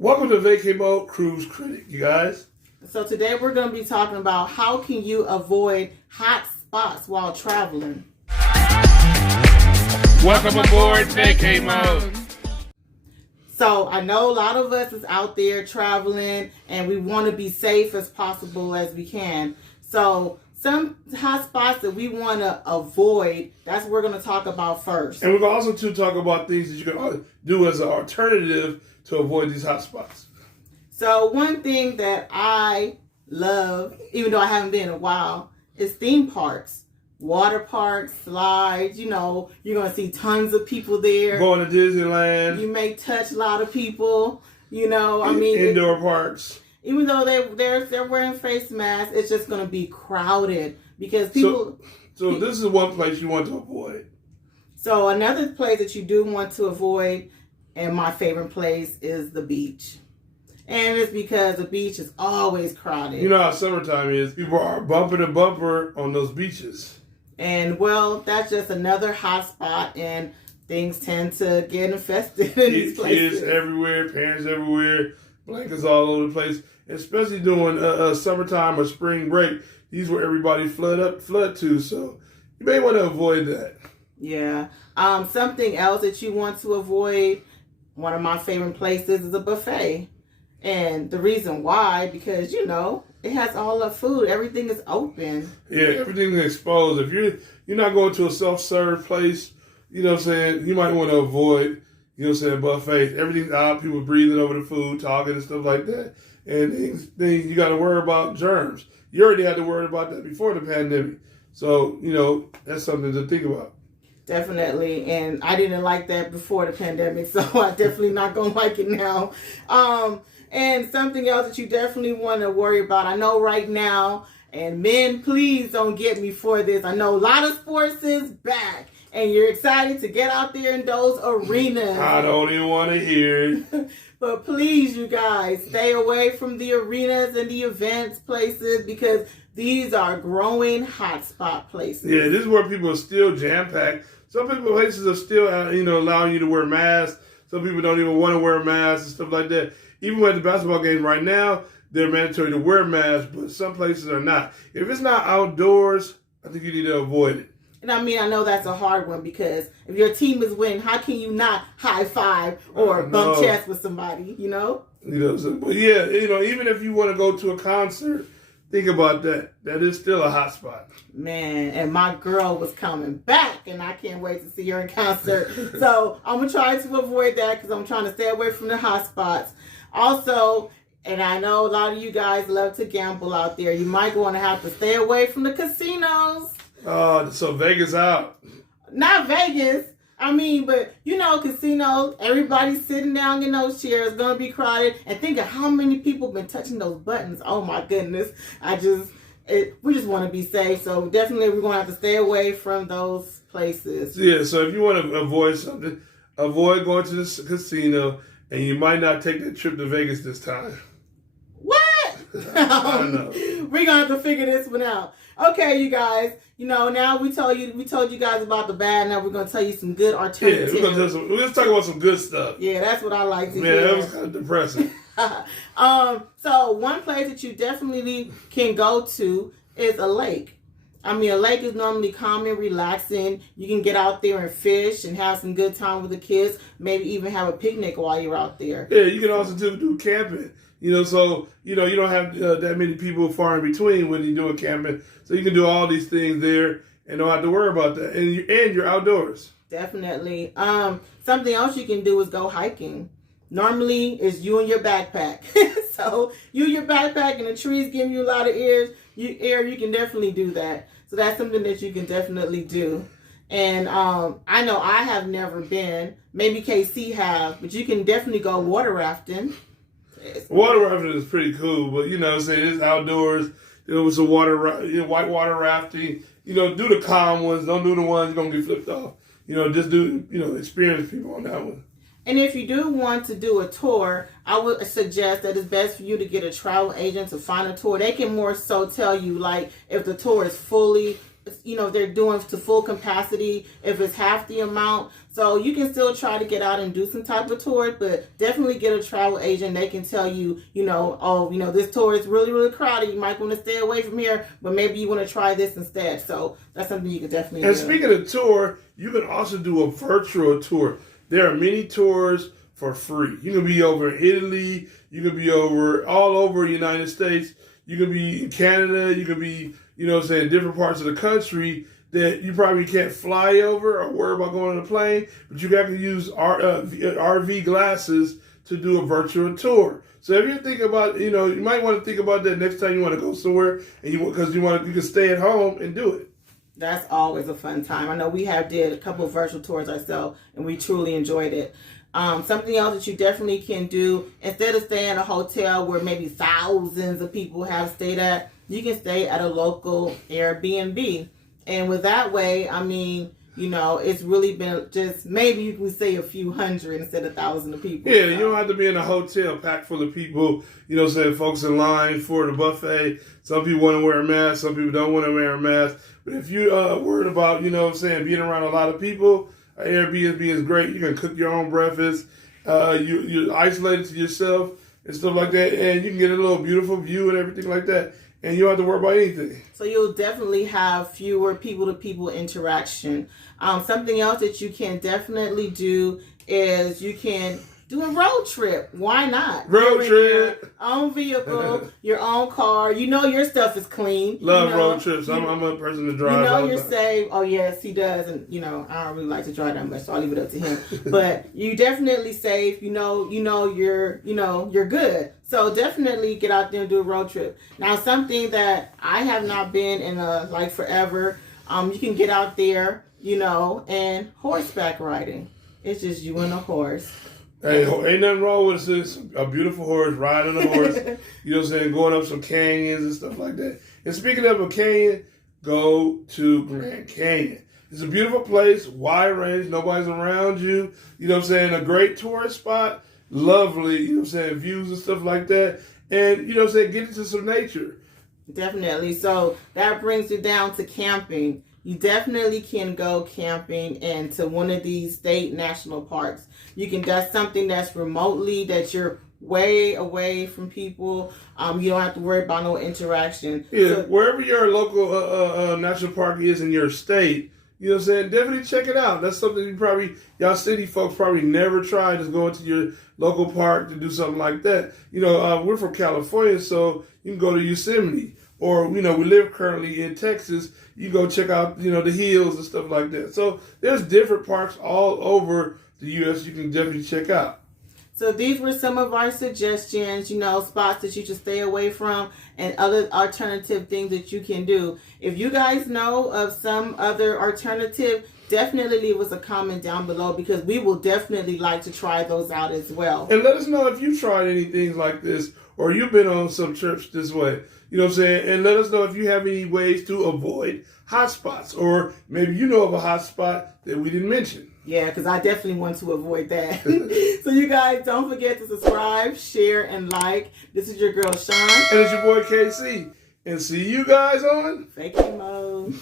Welcome to Vacay Mode Cruise Critic, you guys. So today we're going to be talking about how can you avoid hot spots while traveling. Welcome aboard Vacay Mode. So I know a lot of us is out there traveling and we want to be safe as possible as we can. So some hot spots that we want to avoid, that's what we're going to talk about first. And we're going to also talk about things that you can do as an alternative to avoid these hot spots. So one thing that I love, even though I haven't been in a while, is theme parks. Water parks, slides, you're going to see tons of people there. Going to Disneyland. You may touch a lot of people, Indoor parks. Even though they're wearing face masks, it's just going to be crowded because people... So this is one place you want to avoid. So another place that you do want to avoid, and my favorite place, is the beach. And it's because the beach is always crowded. You know how summertime is. People are bumper to bumper on those beaches. And, well, that's just another hot spot, and things tend to get infested in these places. Kids everywhere, parents everywhere, blankets all over the place. Especially during summertime or spring break. These where everybody flood to. So you may want to avoid that. Yeah. Something else that you want to avoid, one of my favorite places is a buffet. And the reason why, because, it has all the food. Everything is open. Yeah, everything is exposed. If you're not going to a self-serve place, you might want to avoid, buffets. Everything's out, people breathing over the food, talking and stuff like that. And then you got to worry about germs. You already had to worry about that before the pandemic. So, that's something to think about. Definitely. And I didn't like that before the pandemic, so I definitely not going to like it now. And something else that you definitely want to worry about, I know right now, and men, please don't get me for this. I know a lot of sports is back, and you're excited to get out there in those arenas. I don't even want to hear it. But please, you guys, stay away from the arenas and the events places because these are growing hotspot places. Yeah, this is where people are still jam-packed. Some places are still, allowing you to wear masks. Some people don't even want to wear masks and stuff like that. Even at the basketball game right now, they're mandatory to wear masks, but some places are not. If it's not outdoors, I think you need to avoid it. And I know that's a hard one because if your team is winning, how can you not high five or bump chest with somebody, But yeah, even if you want to go to a concert, think about that. That is still a hot spot. Man, and my girl was coming back, and I can't wait to see her in concert. So I'm going to try to avoid that because I'm trying to stay away from the hot spots. Also, and I know a lot of you guys love to gamble out there, you might want to have to stay away from the casinos. So Vegas out. Not Vegas. But casinos, everybody's sitting down in those chairs, going to be crowded. And think of how many people been touching those buttons. Oh my goodness. We just want to be safe. So definitely we're going to have to stay away from those places. Yeah, so if you want to avoid something, avoid going to the casino, and you might not take that trip to Vegas this time. What? I don't know. We're going to have to figure this one out. Okay, you guys. Now we told you guys about the bad. Now we're going to tell you some good alternatives. Yeah, we're going to talk about some good stuff. Yeah, that's what I like to hear. Yeah, that was kind of depressing. So one place that you definitely can go to is a lake. A lake is normally calm and relaxing. You can get out there and fish and have some good time with the kids. Maybe even have a picnic while you're out there. Yeah, you can also do camping. So you don't have that many people far in between when you're doing camping. So you can do all these things there and don't have to worry about that. And you're outdoors. Definitely. Something else you can do is go hiking. Normally, it's you and your backpack. So you and your backpack and the trees giving you a lot of air. You can definitely do that. So that's something that you can definitely do. And I know I have never been.Maybe KC have, but you can definitely go water rafting. Water rafting is pretty cool, but it's outdoors. It was some white water rafting. Do the calm ones. Don't do the ones you're gonna get flipped off. Just do experienced people on that one. And if you do want to do a tour, I would suggest that it's best for you to get a travel agent to find a tour. They can more so tell you, like, if the tour is fully they're doing to full capacity, if it's half the amount. So you can still try to get out and do some type of tours, but definitely get a travel agent. They can tell you, this tour is really, really crowded. You might want to stay away from here, but maybe you want to try this instead. So that's something you can definitely do. And speaking of tour, you can also do a virtual tour. There are many tours for free. You can be over in Italy. You can be all over the United States. You can be in Canada. You can be, different parts of the country that you probably can't fly over or worry about going on a plane, but you got to use RV glasses to do a virtual tour. So if you think about, you might want to think about that next time you want to go somewhere, and you can stay at home and do it. That's always a fun time. I know we did a couple of virtual tours ourselves, and we truly enjoyed it. Something else that you definitely can do, instead of staying in a hotel where maybe thousands of people have stayed at, you can stay at a local Airbnb. And with that way, it's really been just, maybe you can say a few hundred instead of thousands of people. Yeah, you don't have to be in a hotel packed full of people, folks in line for the buffet. Some people want to wear a mask, some people don't want to wear a mask. But if you're worried about, being around a lot of people, Airbnb is great. You can cook your own breakfast. You're isolated to yourself and stuff like that. And you can get a little beautiful view and everything like that. And you don't have to worry about anything. So you'll definitely have fewer people-to-people interaction. Something else that you can definitely do is you can do a road trip. Why not? Road trip. Your own vehicle, your own car. Your stuff is clean. Love road trips. I'm a person to drive. You're safe. Oh, yes, he does. And, I don't really like to drive that much, so I'll leave it up to him. But you definitely safe. You're good. So definitely get out there and do a road trip. Now, something that I have not been in forever, you can get out there, and horseback riding. It's just you and a horse. Hey, ain't nothing wrong with this. A beautiful horse, riding a horse, going up some canyons and stuff like that. And speaking of a canyon, go to Grand Canyon. It's a beautiful place, wide range, nobody's around you. A great tourist spot, lovely, views and stuff like that. And, get into some nature. Definitely. So that brings it down to camping. You definitely can go camping into one of these state national parks. That's something that's remotely, that you're way away from people. You don't have to worry about no interaction. Yeah, so, wherever your local national park is in your state, definitely check it out. That's something y'all city folks probably never tried, is going to your local park to do something like that. We're from California, so you can go to Yosemite. Or, we live currently in Texas. You go check out, the hills and stuff like that. So there's different parks all over the U.S. you can definitely check out. So these were some of our suggestions, spots that you should stay away from and other alternative things that you can do. If you guys know of some other alternative, definitely leave us a comment down below, because we will definitely like to try those out as well. And let us know if you tried anything like this, or you've been on some trips this way. And let us know if you have any ways to avoid hotspots, or maybe you know of a hotspot that we didn't mention. Yeah, because I definitely want to avoid that. So you guys, don't forget to subscribe, share, and like. This is your girl, Sean. And it's your boy, KC. And see you guys on Fake Mode.